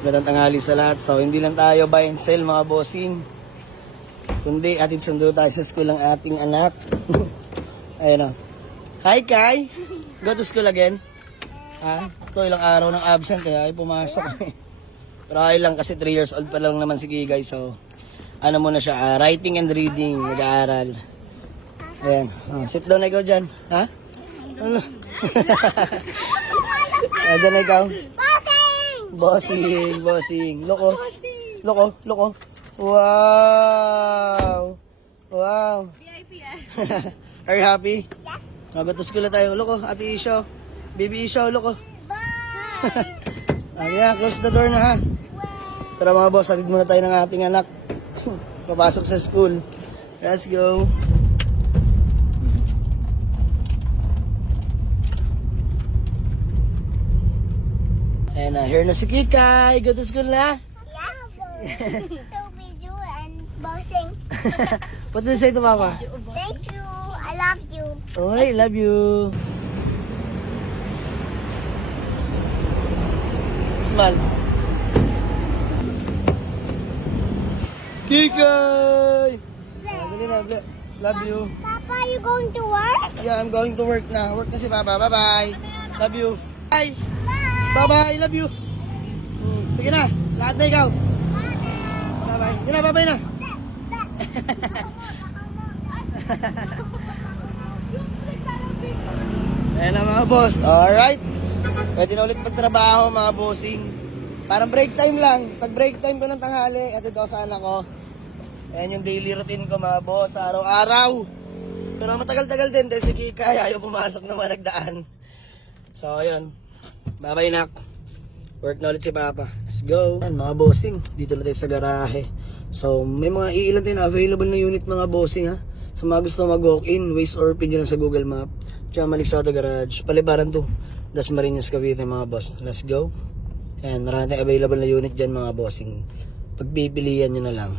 Magandang tanghali sa lahat. So, hindi lang tayo buy and sell mga bossing. Kundi, atid sundo tayo sa school ng ating anak. Ayun o. Hi, Kai! Go to school again? Ha? Ito, ilang araw ng absent kaya ay pumasok. Pero ay lang kasi 3 years old pa lang naman si Kigay. So, ano muna siya, writing and reading, nag-aaral. Ayan. Oh, sit down na ikaw dyan. Ha? Ano? Dyan na ikaw. Bossing, bossing. Loko. Loko, loko. Wow. Wow. VIP Are you happy? Yes. Go to school na tayo. Loko, Ate Isho. Baby Isho, loko. Bye. Ayan, close the door na ha. Tara mga boss, hatid muna tayo ng ating anak. Papasok sa school. Let's go. And here na si Kikay. Go to school na. Yeah, so video and bossing. What do you say to Mama? Thank you. I love you. Oh, I love you. Smile. Kikay! Dali na, love you. Papa, you going to work? Yeah, I'm going to work na. Work na si Papa. Bye-bye. Love you. Bye. Bye. Bye-bye. Love you. Sige na. Lahat na ikaw. Bye-bye. Sige na, bye-bye na. Ayan na mga boss. Alright. Pwede na ulit magtrabaho mga bossing. Parang break time lang. Pag break time ko ng tanghali, at ito sa anak ko. Ayan yung daily routine ko mga boss. Araw-araw. Pero matagal-tagal din dahil si Kikay ayaw pumasok na nagdaan. So ayun. Bye-bye nak. Work na ulit si Papa. Let's go. Ayan mga bossing. Dito na tayo sa garahe. So may mga iilan tayo na available na unit mga bossing ha. So mga gusto mag-walk-in, Waze or pin nyo lang sa Google Map. Tsaka Malik Auto Garage. Palibaran to. Dasmariñas Cavite mga boss. Let's go. Ayan, marami tayong available na unit dyan mga bossing. Pagpipilian nyo na lang.